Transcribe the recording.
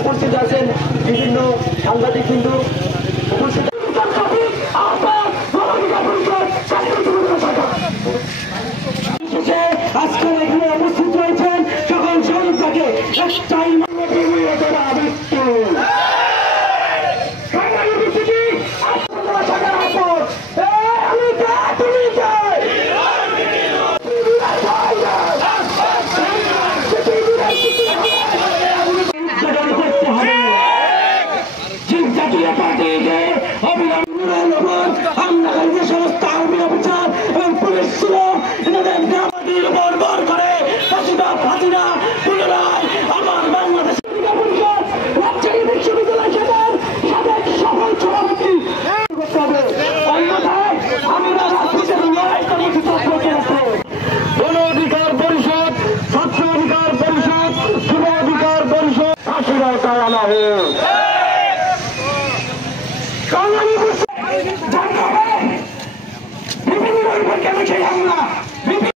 উপস্থিত আছেন বিভিন্ন সাংবাদিক কিন্তু উপস্থিত আজকের এখানে উপস্থিত রয়েছেন সকল জনতাকে একটাই House.